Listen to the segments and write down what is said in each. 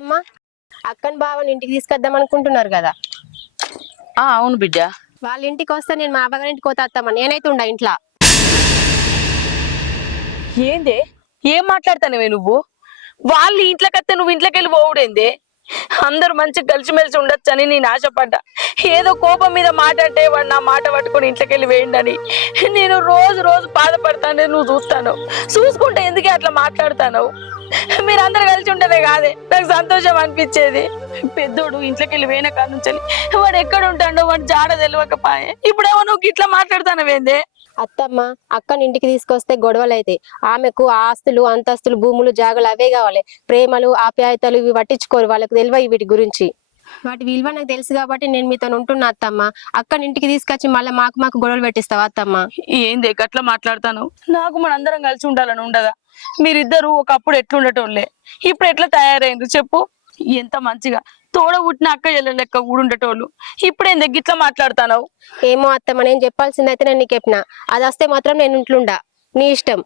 అత్తమ్మ అక్కని బావని ఇంటికి తీసుకొద్దాం అనుకుంటున్నారు కదా. అవును బిడ్డ. వాళ్ళ ఇంటికి వస్తే నేను మా అవ్వగారి ఇంటికి పోతా అత్తమ్మ. నేనైతే ఉండా ఇంట్లో. ఏందే ఏం మాట్లాడతానవే నువ్వు? వాళ్ళు ఇంట్లోకత్తే నువ్వు ఇంట్లోకి వెళ్ళి పోవుడేందే? అందరు మంచిగా కలిసిమెలిసి ఉండొచ్చని నేను ఆశపడ్డా. ఏదో కోపం మీద మాట అంటే వాడు నా మాట పట్టుకొని ఇంట్లోకి వెళ్ళి వేయండి. నేను రోజు రోజు బాధపడతానే నువ్వు చూసుకుంటే ఎందుకే అట్లా మాట్లాడతాను? మీరందరూ కలిసి ఉంటేనే కాదే నాకు సంతోషం అనిపించేది. పెద్దోడు ఇంట్లోకి వెళ్ళి వేయన కాడ నుంచి వాడు ఎక్కడ ఉంటాడో వాడు జాడ తెలియకపోయే. ఇప్పుడేమో నువ్వు ఇట్లా మాట్లాడతానవేందే? అత్తమ్మ అక్కని ఇంటికి తీసుకొస్తే గొడవలు అయితే ఆమెకు ఆస్తులు అంతస్తులు భూములు జాగలు అవే కావాలి. ప్రేమలు ఆప్యాయతలు ఇవి పట్టించుకోరు. వాళ్ళకు తెలివై వీటి గురించి. వాటి విలువ నాకు తెలుసు కాబట్టి నేను మీతో ఉంటున్నా అత్తమ్మ. అక్కని ఇంటికి తీసుకొచ్చి మళ్ళీ మాకు గొడవలు పెట్టిస్తావా అత్తమ్మ? ఏంది గట్లా మాట్లాడతాను? నాకు మనందరం కలిసి ఉండాలని ఉండదా? మీరిద్దరు ఒకప్పుడు ఎట్లుండటోళ్ళే, ఇప్పుడు ఎట్లా తయారైంది చెప్పు? ఎంత మంచిగా తోడ పుట్టిన అక్క చెల్లె లెక్క కూడా ఉండేటోళ్ళు. ఇప్పుడేంది గిట్లా మాట్లాడతాను? ఏమో అత్తమ్మ, నేను చెప్పాల్సిందైతే నేను నీకు చెప్పినా. అది వస్తే మాత్రం నేను ఇంట్లుండా. నీ ఇష్టం.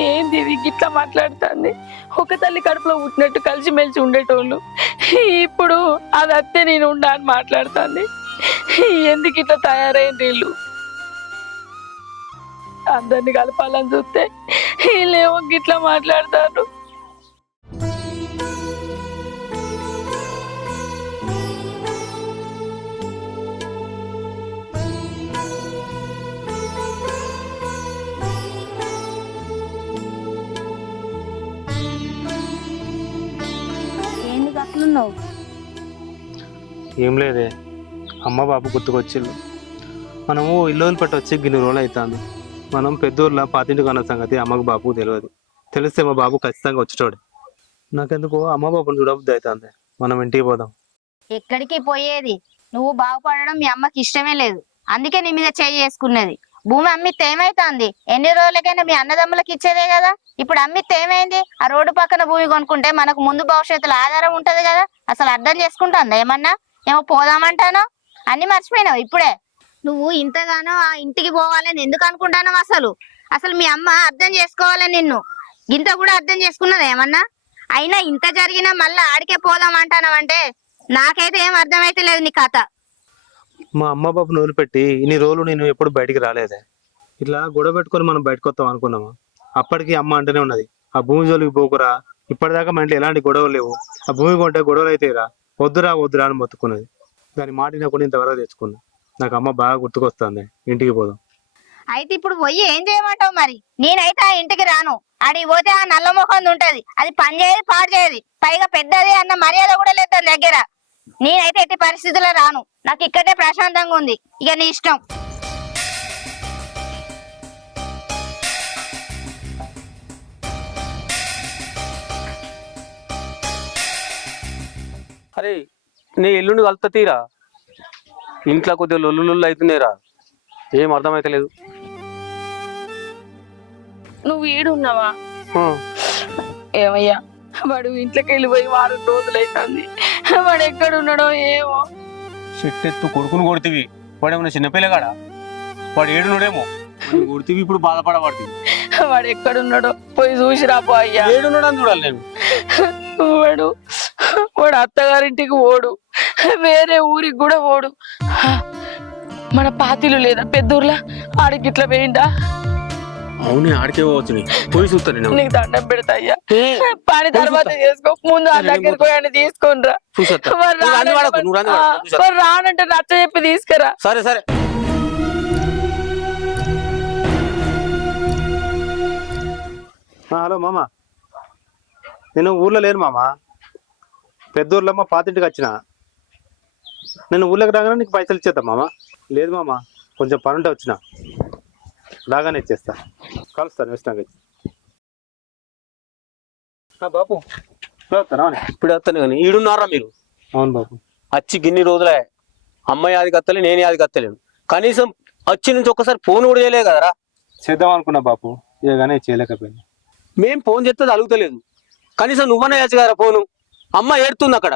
ఏంది ఇది గిట్లా మాట్లాడుతుంది? ఒక తల్లి కడుపులో పుట్టినట్టు కలిసిమెలిసి ఉండేటోళ్ళు ఇప్పుడు అది అత్తే నేను ఉండా అని మాట్లాడుతుంది. ఎందుకు ఇట్లా తయారైంది వీళ్ళు? అందరిని కలపాలని చూస్తే వీళ్ళేమో గిట్లా మాట్లాడతారు. ఎందుకు అట్లున్నావు? ఏం లేదే, అమ్మ బాబు గుర్తుకొచ్చిళ్ళు. మనము ఇల్లు వదిలిపెట్టి వచ్చి గిన్ని రోజులు అవుతుంది. మనం పెద్దూరులో పాతింటికి అన్న సంగతి అమ్మకు బాబు తెలియదు. తెలిస్తే మా బాబు ఖచ్చితంగా వచ్చేటోడు. నాకెందుకు అమ్మ బాబుని చూడబుద్ధి అవుతుంది. మనం ఇంటికి పోదాం. ఎక్కడికి పోయేది? నువ్వు బాగుపడడం మీ అమ్మకి ఇష్టమే లేదు. అందుకే నీ మీద చేయి చేసుకున్నది. భూమి అమ్మితే ఏమైతుంది? ఎన్ని రోజులకైనా మీ అన్నదమ్ములకి ఇచ్చేదే కదా. ఇప్పుడు అమ్మితే ఏమైంది? ఆ రోడ్డు పక్కన భూమి కొనుక్కుంటే మనకు ముందు భవిష్యత్తులో ఆధారం ఉంటది కదా. అసలు అర్థం చేసుకుంటుందా ఏమన్నా? ఏమో పోదామంటానో అన్ని మర్చిపోయినావు ఇప్పుడే. నువ్వు ఇంతగానో ఆ ఇంటికి పోవాలని ఎందుకు అనుకుంటానో అసలు మీ అమ్మ అర్థం చేసుకోవాలని నిన్ను ఇంత కూడా అర్థం చేసుకున్నదా ఏమన్నా? అయినా ఇంత జరిగినా మళ్ళీ ఆడికే పోదామంటానవంటే నాకైతే ఏం అర్థమైతే లేదు నీ కథ. మా అమ్మ బాబుని వదిలిపెట్టి ఇన్ని రోజులు నేను ఎప్పుడు బయటికి రాలేదే. ఇట్లా గొడవ పెట్టుకొని మనం బయటకు వస్తాం అనుకున్నామా? అప్పటికి అమ్మ అంటేనే ఉన్నది, ఆ భూమి జోలికి పోకురా. ఇప్పటిదాకా మా ఇంట్లో ఎలాంటి గొడవలు లేవు. ఆ భూమి కొంటే గొడవలు అయితేరా, వద్దురా అని మొత్తుకున్నది. దాని మాట వినకుండా ఇంతవరకు తెచ్చుకున్నా. నాకు అమ్మ బాగా గుర్తుకొస్తుంది. ఇంటికి పోదాం. అయితే ఇప్పుడు పోయి ఏం చేయమంటావు మరి? నేనైతే ఆ ఇంటికి రాను. ఆడికి పోతే ఆ నల్ల ముఖం ఉంటది, అది పని చేయదు పాడు చేయదు. పైగా పెద్దది అన్న మర్యాద కూడా లేదు దాని దగ్గర. నేనైతే ఎట్టి పరిస్థితుల్లో రాను. నాకు ఇక్కడే ప్రశాంతంగా ఉంది. ఇక నీ ఇష్టం. అరే నీ ఎల్లుండి కలుతా తీరా. ఇంట్లో కొద్దిగా లొల్లు అవుతున్నాయిరా. ఏం అర్థమైతలేదు. నువ్వు ఈడున్నావా? ఏమయ్యా, వాడు ఇంట్లోకి వెళ్ళిపోయి వారం రోజులైతుంది. వాడు ఎక్కడ ఉన్నాడో ఏమో. చెట్టెత్తు కొడుకును కొడుతీవి, వాడేమన్నా చిన్నపిల్లగాడా? వాడు ఏడున్నాడేమో. కొడుతీవి ఇప్పుడు బాధపడబడుతుంది. వాడు ఎక్కడున్నాడో పోయి చూసిరా పో అయ్యా. ఏడున్నాడు అని చూడాలి నేను. వాడు అత్తగారింటికి ఓడు, వేరే ఊరికి కూడా ఓడు. మన పాతిలు లేదా పెద్దూర్లా ఆడికి ఇట్లా వేయండా? అవునే, ఆడికే పోవచ్చు. పోయి చూస్తాను. నీకు దండం పెడతా అయ్యా. పని తర్వాత చేసుకో, ముందు ఆ దగ్గరికి పోయి తీసుకొని రా. రానంటే నచ్చ చెప్పి తీసుకురా. సరే సరే. హలో మామ, నేను ఊర్లో లేను మామ. పెద్దూరులో మా పాతింటికి వచ్చిన. నేను ఊర్లోకి రాగానే నీకు పైసలు ఇచ్చేద్దాం మామ. లేదు మామ, కొంచెం పని ఉంటే వచ్చిన, రాగానే ఇచ్చేస్తా. కలుస్తాను వచ్చినాక. బాబు ఇప్పుడు వస్తాను కానీ ఈడున్నారా మీరు? అవును బాబు. వచ్చి గిన్ని రోజులే అమ్మాయి అది కత్తలే, నేనే అది కత్తలేను. కనీసం వచ్చి నుంచి ఒక్కసారి ఫోన్ కూడా చేయలేదు కదరా. చేద్దాం అనుకున్నా బాబు, ఇలాగానే చేయలేకపోయింది. మేం ఫోన్ చేస్తే అలుగుతలేదు. కనీసం నువ్వనే చేయొచ్చు కదా ఫోను. అమ్మ ఏడుతుంది అక్కడ.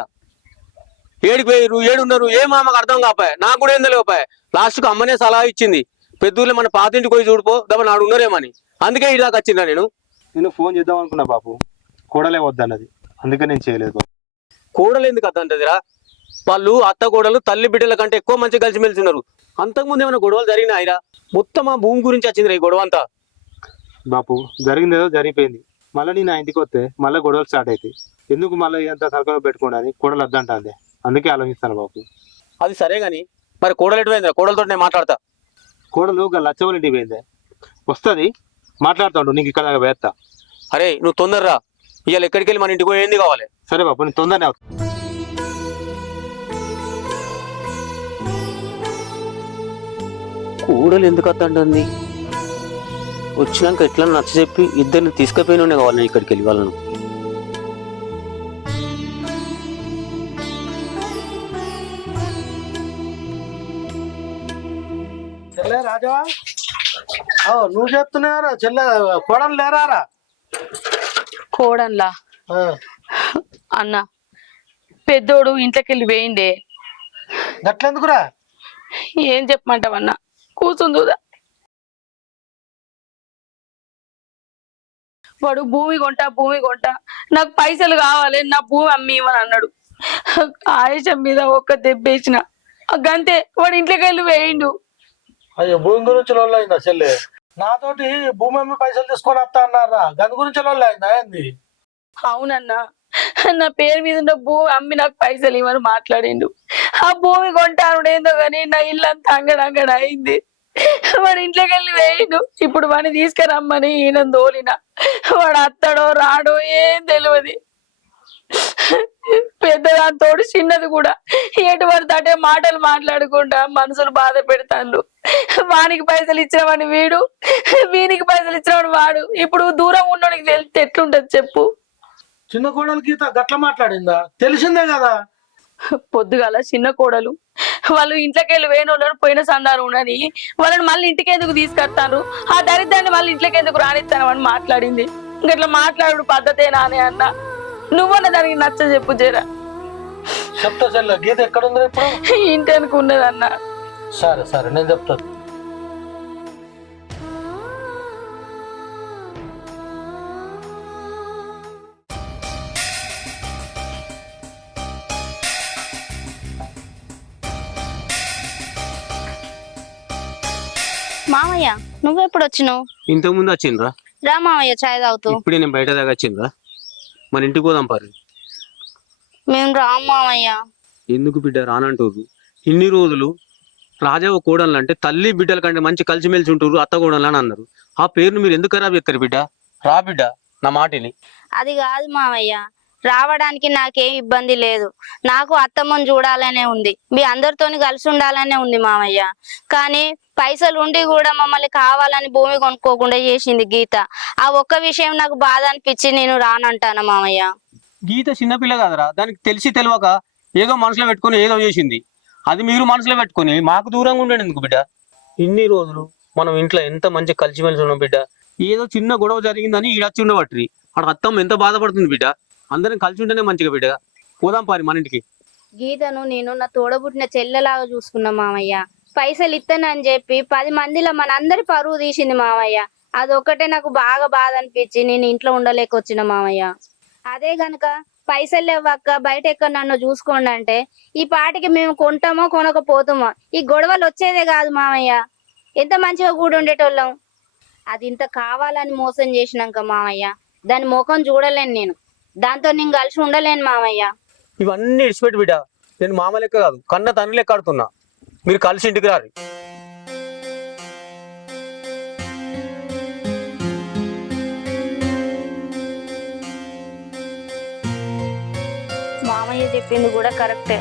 ఏడికి పోయి ఏడున్నారు, ఏ మామకు అర్థం కాపాయ, నాకు కూడా ఏం తెలియపాయ. లాస్ట్కు అమ్మనే సలహా ఇచ్చింది, పెద్దూళ్ళే మన పాతింటికి పోయి చూడిపో దెబ్బ నాడు ఉన్నారేమని. అందుకే ఇలాగ వచ్చిందా నేను. నేను ఫోన్ చేద్దాం అనుకున్నా బాపు, కూడలే వద్దన్నది, అందుకే నేను చేయలేదు బాపు. కోడలు ఎందుకు అద్దంటదిరా? వాళ్ళు అత్త కోడలు తల్లి బిడ్డల కంటే ఎక్కువ మంచి కలిసిమెలిసి ఉన్నారు. అంతకుముందు ఏమైనా గొడవలు జరిగినాయిరా? మొత్తం ఆ భూమి గురించి వచ్చిందిరా ఈ గొడవ అంతా. బాపు జరిగిందేదో జరిగిపోయింది, మళ్ళీ నేను నా ఇంటికి వస్తే మళ్ళీ గొడవలు స్టార్ట్ అవుతాయి. ఎందుకు మళ్ళీ ఎంత సరకలో పెట్టుకోండి అని కూడలు వద్దంటే, అందుకే ఆలోచిస్తాను బాపు. అది సరే గాని మరి కోడలు ఎటు పోయిందిరా? కోడలతో నేను మాట్లాడతా. కూడలు లచ్చవల ఇంటికి పోయిందే, వస్తుంది మాట్లాడుతాడు, నీకు ఇక్కడ దాకా వేస్తా. అరే నువ్వు తొందరరా, ఇవాళ ఎక్కడికి వెళ్ళి మన ఇంటికి పోయి ఏంది కావాలి? సరే బాపు, నేను తొందరనే అవుతా. కోడలు ఎందుకు అత్తంటుంది? వచ్చినాక ఎట్లా నచ్చ చెప్పి ఇద్దరిని తీసుకుపోయిన కావాలి ఇక్కడికి వెళ్ళి వాళ్ళను. చెల్లె రాజా, నువ్వు చెప్తున్నారా చెల్లె? కోడలు లేరారా? కోడన్లా అన్న, పెద్దోడు ఇంట్లోకెళ్ళి వేయిండే. గట్లెందుకురా? ఏం చెప్పమంటావన్నా, కూర్చుందుదా. వాడు భూమి కొంటా నాకు పైసలు కావాలి, నా భూమి అమ్మి ఇవ్వని అన్నాడు. ఆయుషం మీద ఒక్క దెబ్బేసిన గంతే, వాడు ఇంట్లోకి వెళ్ళి వేయిండు. అయ్యో, భూమి గురించి లోన్ అయిందా చెల్లె? నాతోటి భూమి అమ్మి పైసలు తీసుకొని వస్తా అన్నారా? దాని గురించి లోన్ అయిందా ఏంది? అవునన్నా, నా పేరు మీద ఉన్న భూమి అమ్మి నాకు పైసలు ఇవ్వని మాట్లాడిండు. ఆ భూమి కొంటాను ఏందో గాని నా ఇల్లు అంతా అంగడంగడ అయింది. వాడు ఇంట్లోకి వెళ్ళి వేయిండు. ఇప్పుడు వాడిని తీసుకురమ్మని ఈయన దోలిన, వాడు అత్తడో రాడో ఏం తెలియదు. పెద్దదాంతోడు చిన్నది కూడా ఎటు పడితే అటే మాటలు మాట్లాడుకుంటా మనసులు బాధ పెడతాను. వానికి పైసలు ఇచ్చినవాడిని వీడు, వీనికి పైసలు ఇచ్చినవాడు వాడు. ఇప్పుడు దూరం ఉన్నోడికి తెలిస్తే ఎట్లుంటది చెప్పు? చిన్న కోడలు గీత గట్ల మాట్లాడిందా? తెలిసిందే కదా. పొద్దుగాల చిన్న కోడలు వాళ్ళు ఇంట్లోకి వెళ్ళి వేణోళ్ళని పోయిన సందారం ఉండని వాళ్ళని మళ్ళీ ఇంటికి ఎందుకు తీసుకొస్తాను, ఆ దరిద్రాన్ని మళ్ళీ ఇంట్లోకి ఎందుకు రానిస్తాను అని మాట్లాడింది. ఇంకట్లా మాట్లాడు పద్ధతేనా అని అన్న. నువ్వన్న దానికి నచ్చ చెప్పు జరా. చెప్తా చెల్లె, గీత ఎక్కడుంది ఇప్పుడు? ఇంటి అనుకున్నదన్న. సరే సరే, నేను చెప్తాను. మామయ్య, నువ్వెప్పుడు వచ్చినావు? ఇంతకు ముందు వచ్చిండ్రా, రా మామయ్య, చాయ్ తాగుతూ. ఇప్పుడే నేను బయట దాకా వచ్చిండ్రా. మన ఇంటికి పోదాం పారు. మేము రాము మామయ్య. ఎందుకు బిడ్డ రానంటారు? ఇన్ని రోజులు రాజావ కోడళ్ళు అంటే తల్లి బిడ్డల కంటే మంచి కలిసిమెలిసి ఉంటారు అత్త కోడళ్ళు అని అన్నారు. ఆ పేరును మీరు ఎందుకు ఖరాబ్ చేస్తారు బిడ్డ? రా బిడ్డ, నా మాటిని. అది కాదు మామయ్య, రావడానికి నాకేం ఇబ్బంది లేదు. నాకు అత్తమ్మని చూడాలనే ఉంది, మీ అందరితోని కలిసి ఉండాలనే ఉంది మామయ్య. కానీ పైసలు ఉండి కూడా మమ్మల్ని కావాలని భూమి కొనుక్కోకుండా చేసింది గీత. ఆ ఒక్క విషయం నాకు బాధ అనిపించి నేను రానంటాను మామయ్య. గీత చిన్నపిల్ల కదరా, దానికి తెలిసి తెలియక ఏదో మనసులో పెట్టుకొని ఏదో చేసింది. అది మీరు మనసులో పెట్టుకొని మాకు దూరంగా ఉండండి ఎందుకు బిడ్డ? ఇన్ని రోజులు మనం ఇంట్లో ఎంత మంచి కలిసిమెలిసి ఉన్నాం బిడ్డ. ఏదో చిన్న గొడవ జరిగిందని ఈడొచ్చి ఉండబట్టి అక్కడ అత్తమ్మ ఎంత బాధపడుతుంది బిడ్డ. అందరం కలిసి ఉంటేనే మంచిగా బిడ్డ. పోదాం పారి మన ఇంటికి. గీతను నేను నా తోడబుట్టిన చెల్లెలాగా చూసుకున్నా మామయ్య. పైసలు ఇస్తానని చెప్పి 10 మందిలో మనందరి పరువు తీసింది మామయ్య. అదొక్కటే నాకు బాగా బాధ అనిపించి నేను ఇంట్లో ఉండలేకొచ్చిన మామయ్య. అదే గనక పైసలు లేవక్క బయట ఎక్కడ నన్ను చూసుకోండి అంటే ఈ పాటికి మేము కొంటామో కొనకపోతామో ఈ గొడవలు వచ్చేదే కాదు మామయ్య. ఎంత మంచిగా కూడా ఉండేటోళ్ళం. అది ఇంత కావాలని మోసం చేసినాక మామయ్య, దాని ముఖం చూడలేను నేను. దాంతో నేను కలిసి ఉండలేను మామయ్య. ఇవన్నీ ఇడిచిపెట్టి బిడ్డ. నేను మామ లెక్క కాదు, కన్న తండ్రి లెక్క ఆడుతున్నా. మీరు కలిసి ఇంటికి రారు. మామయ్య చెప్పింది కూడా కరెక్టే.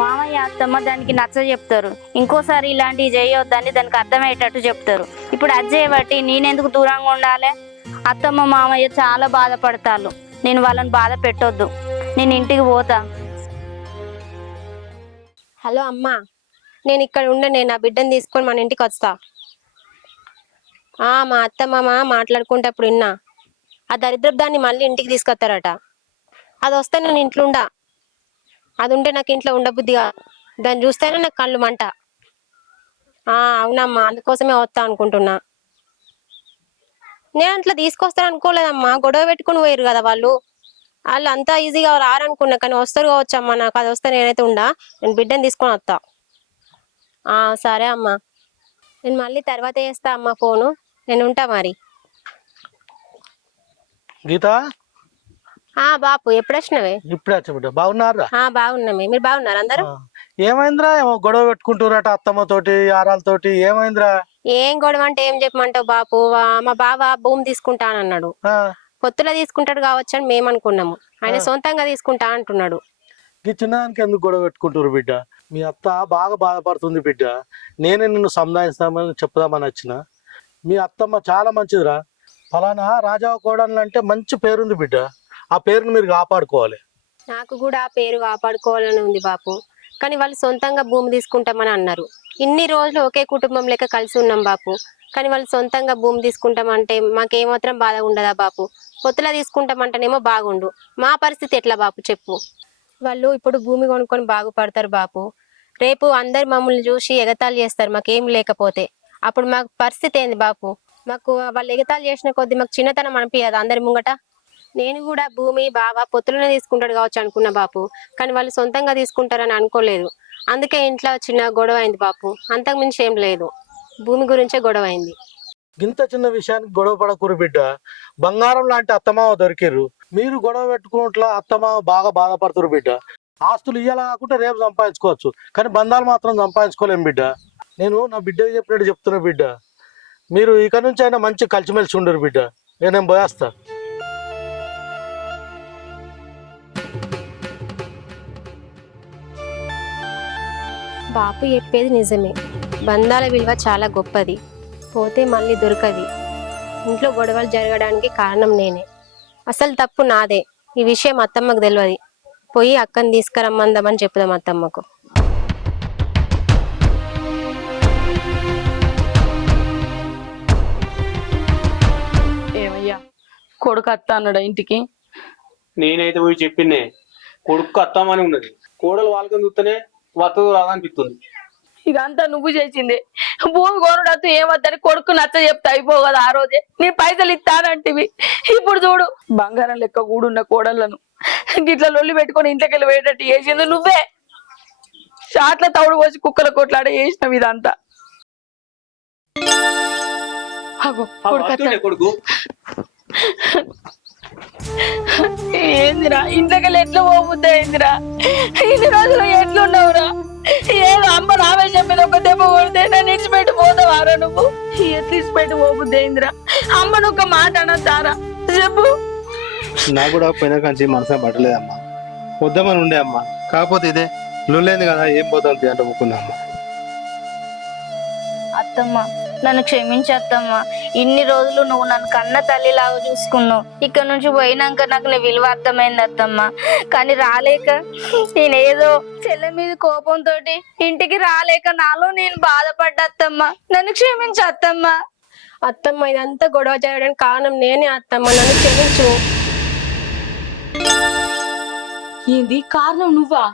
మామయ్య అత్తమ్మ దానికి నచ్చ చెప్తారు, ఇంకోసారి ఇలాంటివి చేయొద్దని దానికి అర్థమయ్యేటట్టు చెప్తారు. ఇప్పుడు అది చేయబట్టి నేనెందుకు దూరంగా ఉండాలి? అత్తమ్మ మామయ్య చాలా బాధపడతారు. నేను వాళ్ళని బాధ పెట్టొద్దు. నేను ఇంటికి పోతా. హలో అమ్మా, నేను ఇక్కడ ఉండను, నేను నా బిడ్డను తీసుకొని మన ఇంటికి వస్తా. మా అత్త మామ మాట్లాడుకుంటే అప్పుడు విన్నా, ఆ దరిద్రపు దాన్ని మళ్ళీ ఇంటికి తీసుకొస్తారట. అది వస్తే నేను ఇంట్లో ఉండా, అది ఉంటే నాకు ఇంట్లో ఉండబుద్దిగా, దాన్ని చూస్తేనే నాకు కళ్ళు మంట. అవునమ్మా, అందుకోసమే వస్తా అనుకుంటున్నా. నేను అట్లా తీసుకొస్తాను అనుకోలేదమ్మా, గొడవ పెట్టుకుని పోయారు కదా వాళ్ళు. వాళ్ళు అంతా ఈజీగా రారనుకున్నా, కానీ వస్తారు కావచ్చు అమ్మా. నాకు అది వస్తే నేనైతే నేను బిడ్డని తీసుకొని వస్తా. సరే అమ్మా, నేను మళ్ళీ తర్వాత చేస్తా అమ్మా ఫోను. నేను ఉంటా మరి. గీత బాపు ఎప్పుడు వచ్చినవే? ఇప్పుడే వచ్చా బిడ్డ. బాగున్నారా? బాగున్నామే, మీరు బాగున్నారు అందరూ? ఏమైందిరా? ఏమో గొడవ పెట్టుకుంటున్నారట అత్తమ్మతోటి ఆరాలతోటి, ఏమైందిరా? ఏం గొడవ అంటే ఏం చెప్పమంటావు బాపు. మా బావ భూమి తీసుకుంటానన్నాడు. ఆ, పొత్తులో తీసుకుంటాడు కావచ్చు అని మేము అనుకున్నాము. ఆయన సొంతంగా తీసుకుంటా అంటున్నాడు. ఈ చిన్నదానికి ఎందుకు గొడవ పెట్టుకుంటారు బిడ్డ? మీ అత్త బాగా బాధపడుతుంది బిడ్డ. నేనే నిన్ను సంధాయిస్తామని చెప్దామని వచ్చిన. మీ అత్తమ్మ చాలా మంచిదిరా. ఫలానా రాజావ కోడళ్ళు అంటే మంచి పేరుంది బిడ్డ. ఆ పేరుని మీరు కాపాడుకోవాలి. నాకు కూడా ఆ పేరు కాపాడుకోవాలని ఉంది బాపు, కానీ వాళ్ళు సొంతంగా భూమి తీసుకుంటామని అన్నారు. ఇన్ని రోజులు ఒకే కుటుంబం లెక్క కలిసి ఉన్నాం బాపు, కానీ వాళ్ళు సొంతంగా భూమి తీసుకుంటామంటే మాకేమాత్రం బాధ ఉండదా బాపు? పొత్తులా తీసుకుంటామంటేనేమో బాగుండు. మా పరిస్థితి ఎట్లా బాపు చెప్పు? వాళ్ళు ఇప్పుడు భూమి కొనుక్కొని బాగుపడతారు బాపు, రేపు అందరు మమ్మల్ని చూసి ఎగతాళి చేస్తారు మాకేం లేకపోతే. అప్పుడు మాకు పరిస్థితి ఏంది బాపు? మాకు వాళ్ళు ఎగతాళి చేసిన కొద్దీ మాకు చిన్నతనం అనిపించదు అందరి ముంగట. నేను కూడా భూమి బావ పొత్తులోనే తీసుకుంటాడు కావచ్చు అనుకున్నా బాపు, కానీ వాళ్ళు సొంతంగా తీసుకుంటారని అనుకోలేదు. అందుకే ఇంట్లో చిన్న గొడవ అయింది బాపు, అంతకు మించి ఏం లేదు. భూమి గురించే గొడవ అయింది. ఇంత చిన్న విషయానికి గొడవ పడకూరు బిడ్డ. బంగారం లాంటి అత్తమావ దొరికిర్రు, మీరు గొడవ పెట్టుకున్నట్ల అత్తమావ బాగా బాధపడుతురు బిడ్డ. ఆస్తులు ఇయ్యాల కాకుండా రేపు సంపాదించుకోవచ్చు, కానీ బంధాలు మాత్రం సంపాదించుకోలేం బిడ్డ. నేను నా బిడ్డకి చెప్పినట్టు చెప్తున్నా బిడ్డ. మీరు ఇక నుంచి అయినా మంచి కలిసిమెలిసి ఉండరు బిడ్డ. నేను పోయేస్తా. బాపు చెప్పేది నిజమే, బంధాల విలువ చాలా గొప్పది, పోతే మళ్ళీ దొరకది. ఇంట్లో గొడవలు జరగడానికి కారణం నేనే, అసలు తప్పు నాదే. ఈ విషయం అత్తమ్మకు తెలియదు. పోయి అక్కని తీసుకురమ్మందామని చెప్పుదాం అత్తమ్మకు. ఏమయ్యా, కొడుకు అత్త అన్నాడా ఇంటికి? నేనైతే పోయి చెప్పిందే, కొడుకు అత్తామని ఉన్నది. కోడలు వాళ్ళకని చూస్తేనే వత్తదు రాదనిపిస్తుంది. ఇదంతా నువ్వు చేసిందే. భూమి కొనుడత్తు ఏమద్దని కొడుకు నచ్చ చెప్తా అయిపో కదా ఆ రోజే. నీ పైసలు ఇస్తానంటివి, ఇప్పుడు చూడు బంగారం లెక్క కూడున్న కోడళ్లను గిట్ల లొల్లి పెట్టుకొని ఇంట్లోకి వెళ్ళి పోయేటట్టు చేసింది నువ్వే. షాట్ల తవుడు పోసి కుక్కల కొట్లాడ చేసినవి ఇదంతా. కొడుకు ఏందిరా ఇంట్లోకి ఎట్లా పోబుద్దా? ఏందిరా ఇన్ని రోజులు ఎట్లున్నావురా? ఏదో అమ్మ ఆవేశం మీద ఒక దెబ్బ కొడితే నన్ను ఇడిచిపెట్టి పోతావారా నువ్వు? ఎట్లా ఇడిచిపెట్టి పోబుద్ది ఏందిరా? అమ్మను ఒక మాట అనొద్దారా చెప్పు? నాకు కూడా పోయినా కంచి మనసా పట్టలేదమ్మా. వద్దామని ఉండే అమ్మా, కాకపోతే ఇదే లొల్లేంది కదా, ఏం పోతుంది అంటే ఒప్పుకుందా అమ్మా. అత్తమ్మ నన్ను క్షమించత్తమ్మ. ఇన్ని రోజులు నువ్వు నన్ను కన్న తల్లిలాగా చూసుకున్నావు. ఇక్కడ నుంచి పోయినాక నాకు నీ విలువ అర్థమైంది అత్తమ్మ. కానీ రాలేక నేనేదో చెల్లె మీద కోపంతో ఇంటికి రాలేక నాలో నేను బాధపడ్డత్తమ్మ. నన్ను క్షమించత్తమ్మ. అత్తమ్మ ఇదంతా గొడవ జరగడానికి కారణం నేనే అత్తమ్మ, నన్ను క్షమించు. ఏంది కారణం నువ్వా?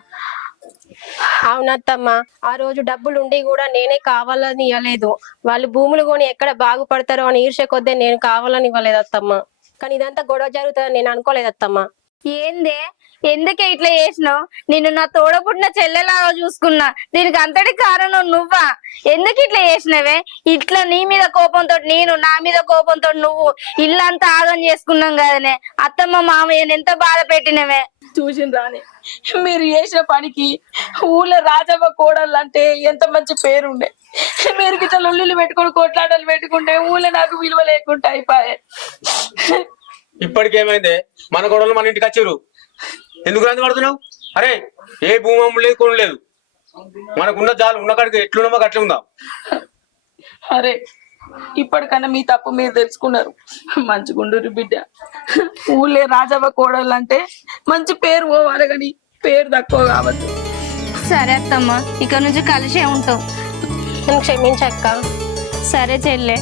అవునత్తమ్మ, ఆ రోజు డబ్బులు ఉండి కూడా నేనే కావాలని ఇవ్వలేదు. వాళ్ళు భూములు కొని ఎక్కడ బాగుపడతారో అని ఈర్ష్య కొద్దే నేను కావాలని ఇవ్వలేదు అత్తమ్మ. కానీ ఇదంతా గొడవ జరుగుతుందని నేను అనుకోలేదు అత్తమ్మ. ఏందే ఎందుకే ఇట్లా చేసినావు? నిన్ను నా తోడపుట్టిన చెల్లెలాగా చూసుకున్నా, దీనికి అంతటి కారణం నువ్వా? ఎందుకు ఇట్లా చేసినవే? ఇట్లా నీ మీద కోపంతో నేను, నా మీద కోపంతో నువ్వు ఇల్లంతా ఆగం చేసుకున్నాం కదనే. అత్తమ్మ మామయ్యని ఎంత బాధ పెట్టినవే. చూసిన రాని మీరు చేసిన పనికి ఊళ్ళో రాజవ్వ కోడళ్ళు అంటే ఎంత మంచి పేరుండే. మీరు గిట్ల లొల్లులు పెట్టుకొని కొట్లాటలు పెట్టుకుంటే ఊళ్ళో నాకు విలువ లేకుండా అయిపోయే. ఇప్పటికేమైందే? మన గొడవలు మన ఇంటికి వచ్చారు, ఎందుకు రంది పడుతున్నావు? అరే ఏ భూమి అమ్ము లేదు, కొను లేదు. మనకున్న జాలు ఉన్న కాడికి ఎట్లున్నామో అట్లా ఉందా? అరే ఇప్పటికన్నా మీ తప్పు మీరు తెలుసుకున్నారు, మంచిగుండూరు బిడ్డ. ఊళ్ళే రాజవ్వ కోడళ్ళు అంటే మంచి పేరు పోవాలి, కానీ పేరు తక్కువ కావద్దు. సరే అత్తమ్మ, ఇక్కడ నుంచి కలిసే ఉంటాం. నన్ను క్షమించక్క. సరే చెల్లె.